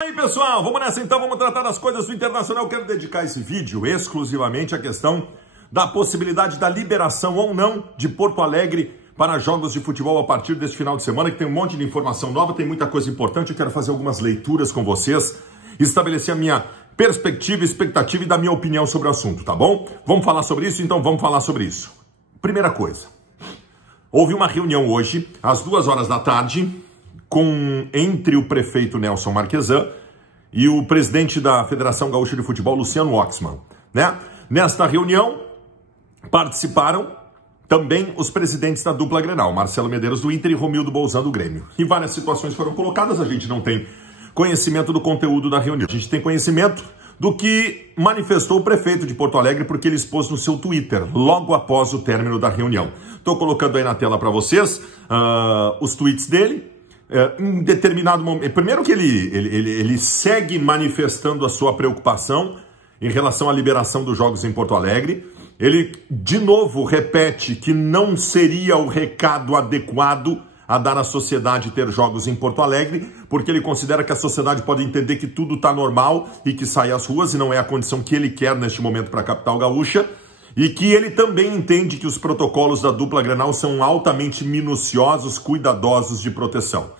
Aí pessoal, vamos nessa então, vamos tratar das coisas do Internacional. Eu quero dedicar esse vídeo exclusivamente à questão da possibilidade da liberação ou não de Porto Alegre para jogos de futebol a partir deste final de semana, que tem um monte de informação nova, tem muita coisa importante. Eu quero fazer algumas leituras com vocês, estabelecer a minha perspectiva, expectativa e dar minha opinião sobre o assunto, tá bom? Vamos falar sobre isso? Então vamos falar sobre isso. Primeira coisa, houve uma reunião hoje, às 2 horas da tarde, entre o prefeito Nelson Marquesan e o presidente da Federação Gaúcha de Futebol, Luciano Oxman, né? Nesta reunião participaram também os presidentes da dupla Grenal, Marcelo Medeiros do Inter e Romildo Bolzan do Grêmio. E várias situações foram colocadas, a gente não tem conhecimento do conteúdo da reunião. A gente tem conhecimento do que manifestou o prefeito de Porto Alegre, porque ele expôs no seu Twitter, logo após o término da reunião. Estou colocando aí na tela para vocês os tweets dele. Em determinado momento, primeiro que ele segue manifestando a sua preocupação em relação à liberação dos jogos em Porto Alegre. Ele, de novo, repete que não seria o recado adequado a dar à sociedade ter jogos em Porto Alegre, porque ele considera que a sociedade pode entender que tudo está normal e que sai às ruas, e não é a condição que ele quer neste momento para a capital gaúcha, e que ele também entende que os protocolos da dupla Grenal são altamente minuciosos, cuidadosos de proteção.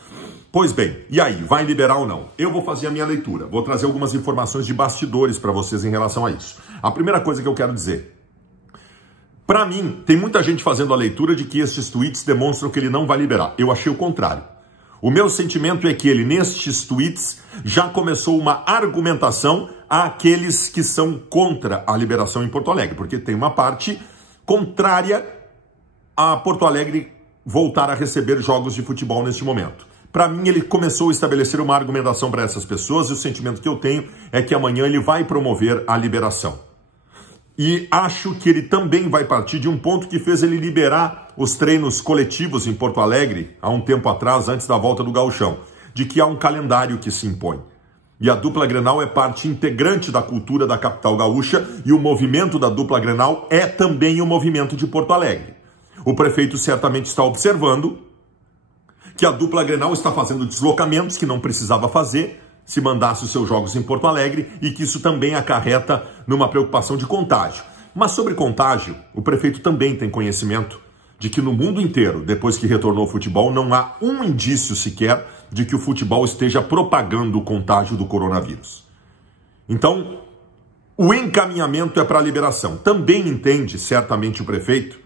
Pois bem, e aí, vai liberar ou não? Eu vou fazer a minha leitura, vou trazer algumas informações de bastidores para vocês em relação a isso. A primeira coisa que eu quero dizer, para mim, tem muita gente fazendo a leitura de que estes tweets demonstram que ele não vai liberar. Eu achei o contrário. O meu sentimento é que ele, nestes tweets, já começou uma argumentação àqueles que são contra a liberação em Porto Alegre, porque tem uma parte contrária a Porto Alegre voltar a receber jogos de futebol neste momento. Para mim, ele começou a estabelecer uma argumentação para essas pessoas, e o sentimento que eu tenho é que amanhã ele vai promover a liberação. E acho que ele também vai partir de um ponto que fez ele liberar os treinos coletivos em Porto Alegre há um tempo atrás, antes da volta do Gauchão, de que há um calendário que se impõe. E a dupla Grenal é parte integrante da cultura da capital gaúcha, e o movimento da dupla Grenal é também o movimento de Porto Alegre. O prefeito certamente está observando que a dupla Grenal está fazendo deslocamentos que não precisava fazer se mandasse os seus jogos em Porto Alegre, e que isso também acarreta numa preocupação de contágio. Mas sobre contágio, o prefeito também tem conhecimento de que no mundo inteiro, depois que retornou o futebol, não há um indício sequer de que o futebol esteja propagando o contágio do coronavírus. Então, o encaminhamento é para a liberação. Também entende, certamente, o prefeito,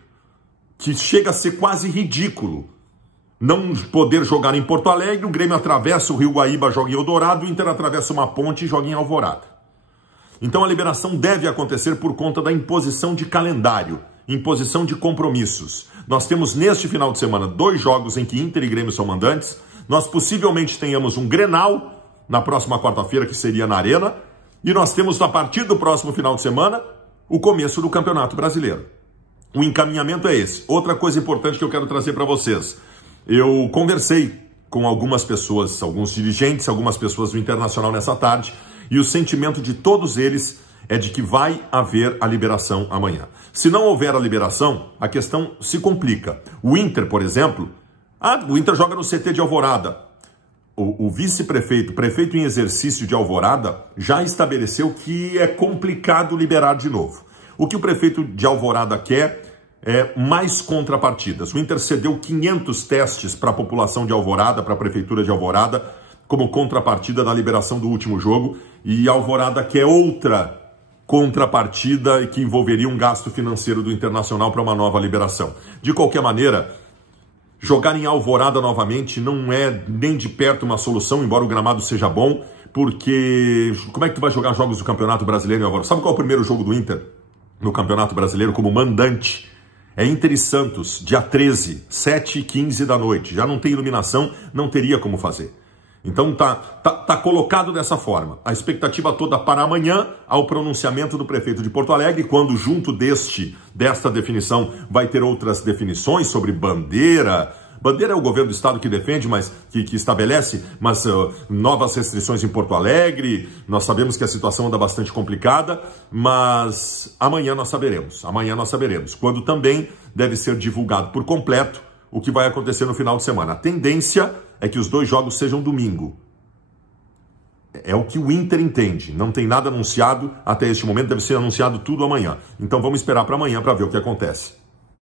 que chega a ser quase ridículo não poder jogar em Porto Alegre, o Grêmio atravessa o Rio Guaíba, joga em Eldorado, o Inter atravessa uma ponte e joga em Alvorada. Então a liberação deve acontecer por conta da imposição de calendário, imposição de compromissos. Nós temos neste final de semana 2 jogos em que Inter e Grêmio são mandantes, nós possivelmente tenhamos um Grenal na próxima quarta-feira, que seria na Arena, e nós temos a partir do próximo final de semana o começo do Campeonato Brasileiro. O encaminhamento é esse. Outra coisa importante que eu quero trazer para vocês. Eu conversei com algumas pessoas, alguns dirigentes, algumas pessoas do Internacional nessa tarde, e o sentimento de todos eles é de que vai haver a liberação amanhã. Se não houver a liberação, a questão se complica. O Inter, por exemplo, o Inter joga no CT de Alvorada. O vice-prefeito, prefeito em exercício de Alvorada, já estabeleceu que é complicado liberar de novo. O que o prefeito de Alvorada quer é mais contrapartidas. O Inter cedeu 500 testes para a população de Alvorada, para a prefeitura de Alvorada, como contrapartida da liberação do último jogo, e Alvorada quer outra contrapartida que envolveria um gasto financeiro do Internacional para uma nova liberação. De qualquer maneira, jogar em Alvorada novamente não é nem de perto uma solução, embora o gramado seja bom, porque como é que tu vai jogar jogos do Campeonato Brasileiro em Alvorada? Sabe qual é o primeiro jogo do Inter no Campeonato Brasileiro como mandante? É Inter e Santos, dia 13, 7h15 da noite. Já não tem iluminação, não teria como fazer. Então tá colocado dessa forma. A expectativa toda para amanhã, ao pronunciamento do prefeito de Porto Alegre, quando junto desta definição vai ter outras definições sobre bandeira. Bandeira é o governo do estado que defende, mas que estabelece, mas novas restrições em Porto Alegre. Nós sabemos que a situação anda bastante complicada, mas amanhã nós saberemos. Amanhã nós saberemos, quando também deve ser divulgado por completo o que vai acontecer no final de semana. A tendência é que os 2 jogos sejam domingo. É o que o Inter entende. Não tem nada anunciado até este momento, deve ser anunciado tudo amanhã. Então vamos esperar para amanhã para ver o que acontece.